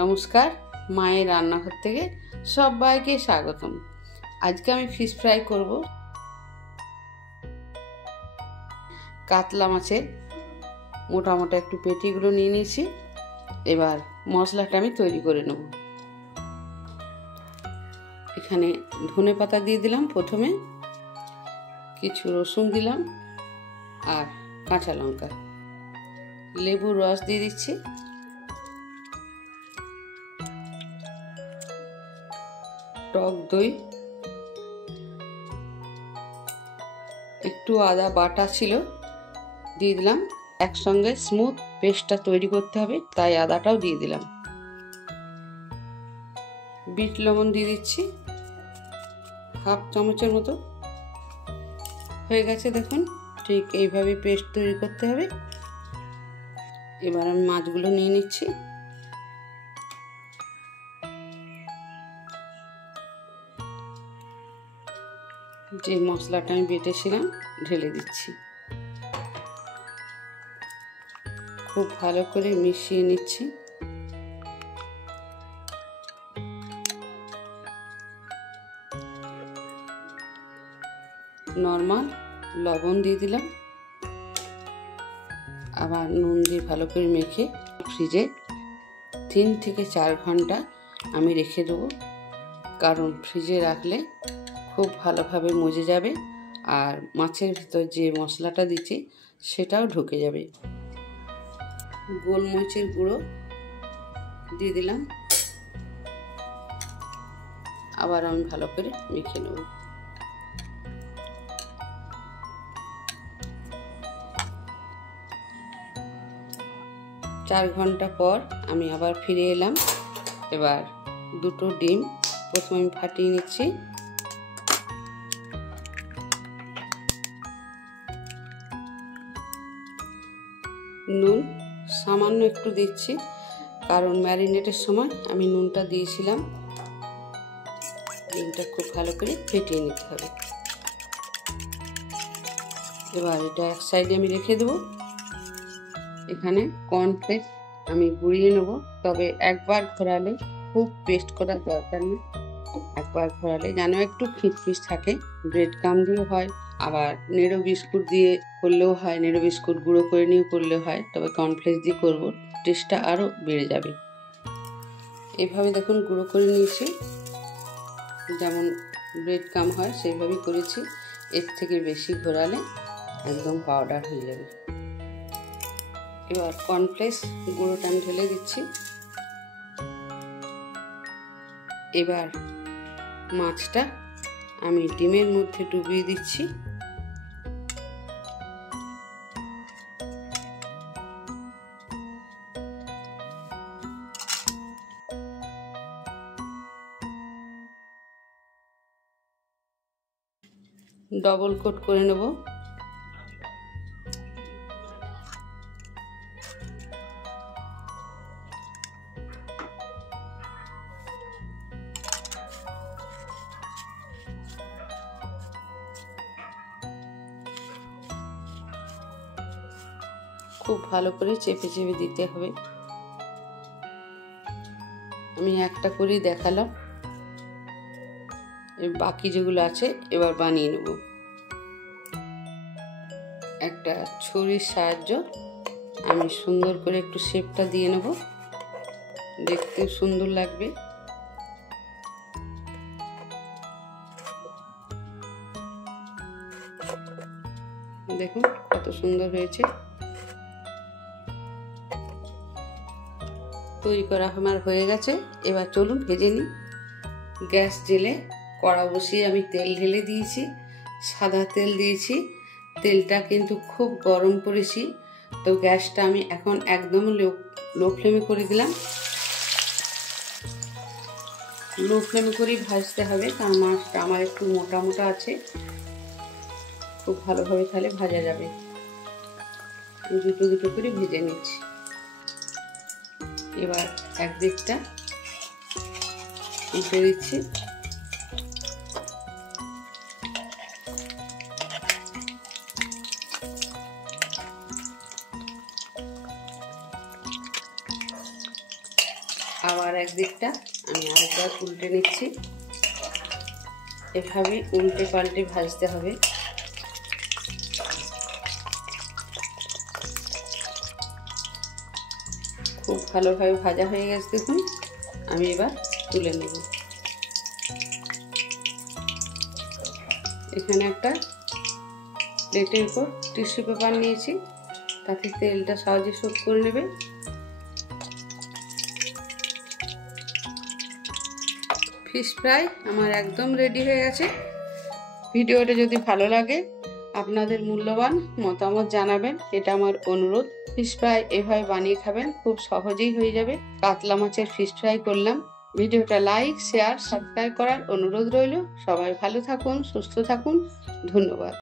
নমস্কার, মায়ের রান্নাঘর থেকে সবাইকে স্বাগতম। আজকে আমি ফিশ ফ্রাই করব। কাতলা মাছের মোটা মোটা একটু পেটিগুলো নিয়ে নিয়েছি। এবার মশলাটা আমি তৈরি করে নেব। এখানে ধনে পাতা দিয়ে দিলাম, প্রথমে কিছু রসুন দিলাম আর কাঁচা লঙ্কা, লেবুর রস দিয়ে দিচ্ছি, টক দই, একটু আদা বাটা ছিল দিয়ে দিলাম। একসঙ্গে স্মুথ পেস্টটা তৈরি করতে হবে, তাই আদাটাও দিয়ে দিলাম। বিট লবণ দিয়ে দিচ্ছি হাফ চামচের মতো। হয়ে গেছে, দেখুন ঠিক এইভাবে পেস্ট তৈরি করতে হবে। এবার আমি মাছগুলো নিয়ে নিচ্ছি। যে মশলাটা আমি বেটেছিলাম ঢেলে দিচ্ছি, খুব ভালো করে মিশিয়ে নিচ্ছি। নর্মাল লবণ দিয়ে দিলাম, আবার নুন দিয়ে ভালো করে মেখে ফ্রিজে 3 থেকে 4 ঘন্টা আমি রেখে দেবো। কারণ ফ্রিজে রাখলে খুব ভালোভাবে মজে যাবে আর মাছের ভিতর যে মশলাটা দিচ্ছি সেটাও ঢুকে যাবে। গোলমরিচের গুঁড়ো দিয়ে দিলাম, আবার আমি ভালো করে মেখে নেব। চার ঘন্টা পর আমি আবার ফিরে এলাম। এবার দুটো ডিম প্রথমে আমি ফাটিয়ে নিচ্ছি। নুন সামান্য একটু দিচ্ছি, কারণ ম্যারিনেটের সময় আমি নুনটা দিয়েছিলাম। ডিমটা খুব ভালো করে ফেটিয়ে নিতে হবে। এবার এটা এক সাইডে আমি রেখে দেবো। এখানে কর্নফ্লেক্স আমি গুঁড়িয়ে নেব, তবে একবার ঘোরালে, খুব পেস্ট করার দরকার নেই। একবার ঘোরালে যেন একটু ফিসফিস থাকে। ব্রেড ক্রাম্ব দিয়ে হয়, আবার নেড়ো বিস্কুট দিয়ে করলেও হয়, নেড়ো বিস্কুট গুঁড়ো করে নিয়ে করলেও হয়, তবে কর্নফ্লেক্স দিয়ে করব, টেস্টটা আরও বেড়ে যাবে। এভাবে দেখুন গুঁড়ো করে নিয়েছি, যেমন ব্রেড ক্রাম্ব হয় সেইভাবেই করেছি। এর থেকে বেশি ঘোরালে একদম পাউডার হয়ে যাবে। এবার কর্নফ্লেক্স গুঁড়োটা আমি ঢেলে দিচ্ছি। এবার মাছটা আমি ডিমের মধ্যে ডুবিয়ে দিচ্ছি। ডবল কোট করে নেব। খুব ভালো করে চেপে চেপে দিতে হবে। আমি একটা করেই দেখালাম, বাকি যেগুলো আছে এবার বানিয়ে নেব। একটা ছুরির সাহায্য আমি সুন্দর করে একটু শেপটা দিয়ে নেব, দেখতে সুন্দর লাগবে। দেখুন কত সুন্দর হয়েছে। তৈরি করা আমার হয়ে গেছে। এবার চলুন ভেজে নিই। গ্যাস জেলে কড়া বসিয়ে আমি তেল ঢেলে দিয়েছি, সাদা তেল দিয়েছি। তেলটা কিন্তু খুব গরম করেছি, তো গ্যাসটা আমি এখন একদম লো ফ্লেমে করে দিলাম। লো ফ্লেমে করেই ভাজতে হবে, কারণ মাছটা আমার একটু মোটা মোটা আছে, খুব ভালোভাবে তাহলে ভাজা যাবে। দুটো দুটো করে ভেজে নিচ্ছি। এবার একদিকটা উল্টে দিচ্ছি। আবার একদিকটা আমি আরেকবার উল্টে নিচ্ছি। এভাবেই উল্টে পাল্টে ভাজতে হবে। খুব ভালোভাবে ভাজা হয়ে গেছে দেখুন। আমি এবার তুলে নেব। এখানে একটা প্লেটের উপর টিস্যু পেপার নিয়েছি, তাতে তেলটা সহজে শোধ করে নেবে। ফিশ ফ্রাই আমার একদম রেডি হয়ে গেছে। ভিডিওটা যদি ভালো লাগে আপনাদের মূল্যবান মতামত জানাবেন, এটা আমার অনুরোধ। ফিশ ফ্রাই এভাবে বানিয়ে খাবেন, খুব সহজেই হয়ে যাবে। কাতলা মাছের ফিশ ফ্রাই করলাম। ভিডিওটা লাইক, শেয়ার, সাবস্ক্রাইব করার অনুরোধ রইল। সবাই ভালো থাকুন, সুস্থ থাকুন। ধন্যবাদ।